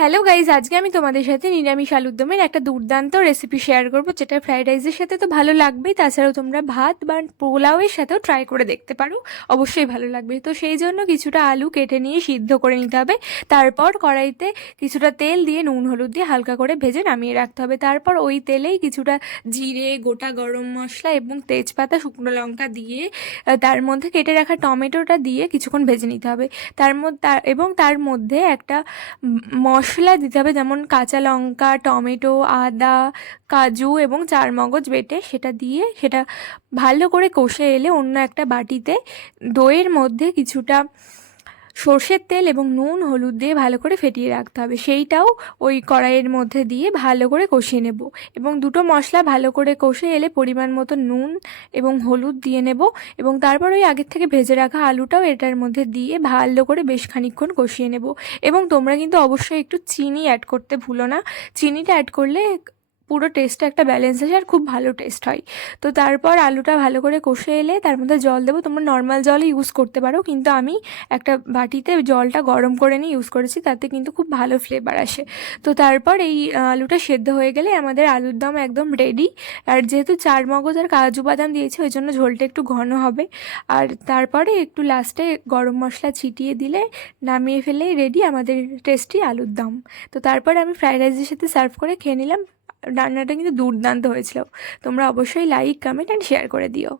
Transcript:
Hello guys, আজকে আমি তোমাদের সাথে নিরামিষ আলুর দমের একটা দুর্দান্ত রেসিপি শেয়ার করবো, যেটা ফ্রাইড রাইসের সাথে তো ভালো লাগবেই, তাছাড়াও তোমরা ভাত বা পোলাওয়ের সাথেও ট্রাই করে দেখতে পারো, অবশ্যই ভালো লাগবে। তো সেই জন্য কিছুটা আলু কেটে নিয়ে সিদ্ধ করে নিতে হবে। তারপর কড়াইতে কিছুটা তেল দিয়ে নুন হলুদ দিয়ে হালকা করে ভেজে নামিয়ে রাখতে হবে। তারপর ওই তেলেই কিছুটা জিরে, গোটা গরম মশলা এবং তেজপাতা, শুকনো লঙ্কা দিয়ে তার মধ্যে কেটে রাখা টমেটোটা দিয়ে কিছুক্ষণ ভেজে নিতে হবে। তার মধ্যে একটা মশলা দিতে হবে, যেমন কাঁচা লঙ্কা, টমেটো, আদা, কাজু এবং চারমগজ বেটে সেটা ভালো করে কষে এলে অন্য একটা বাটিতে দইয়ের মধ্যে কিছুটা সর্ষের তেল এবং নুন হলুদ দিয়ে ভালো করে ফেটিয়ে রাখতে হবে, সেইটাও ওই কড়াইয়ের মধ্যে দিয়ে ভালো করে কষিয়ে নেব। এবং দুটো মশলা ভালো করে কষে এলে পরিমাণ মতো নুন এবং হলুদ দিয়ে নেব, এবং তারপর ওই আগের থেকে ভেজে রাখা আলুটাও এটার মধ্যে দিয়ে ভালো করে বেশ খানিকক্ষণ কষিয়ে নেব। এবং তোমরা কিন্তু অবশ্যই একটু চিনি অ্যাড করতে ভুলো না। চিনিটা অ্যাড করলে পুরো টেস্টটা একটা ব্যালেন্স আসে আর খুব ভালো টেস্ট হয়। তো তারপর আলুটা ভালো করে কষে এলে তার মধ্যে জল দেবো। তোমরা নর্মাল জলই ইউজ করতে পারো, কিন্তু আমি একটা বাটিতে জলটা গরম করে নিয়ে ইউজ করেছি, তাতে কিন্তু খুব ভালো ফ্লেভার আসে। তো তারপর এই আলুটা সেদ্ধ হয়ে গেলে আমাদের আলুর দম একদম রেডি। আর যেহেতু চারমগজ আর কাজু বাদাম দিয়েছি, ওই জন্য ঝোলটা একটু ঘন হবে। আর তারপরে একটু লাস্টে গরম মশলা ছিটিয়ে দিলে নামিয়ে ফেলে রেডি আমাদের টেস্টি আলুর দম। তো তারপর আমি ফ্রাইড রাইসের সাথে সার্ভ করে খেয়ে নিলাম। রান্নাটা কিন্তু দুর্দান্ত হয়েছিল। তোমরা অবশ্যই লাইক, কমেন্ট অ্যান্ড শেয়ার করে দিও।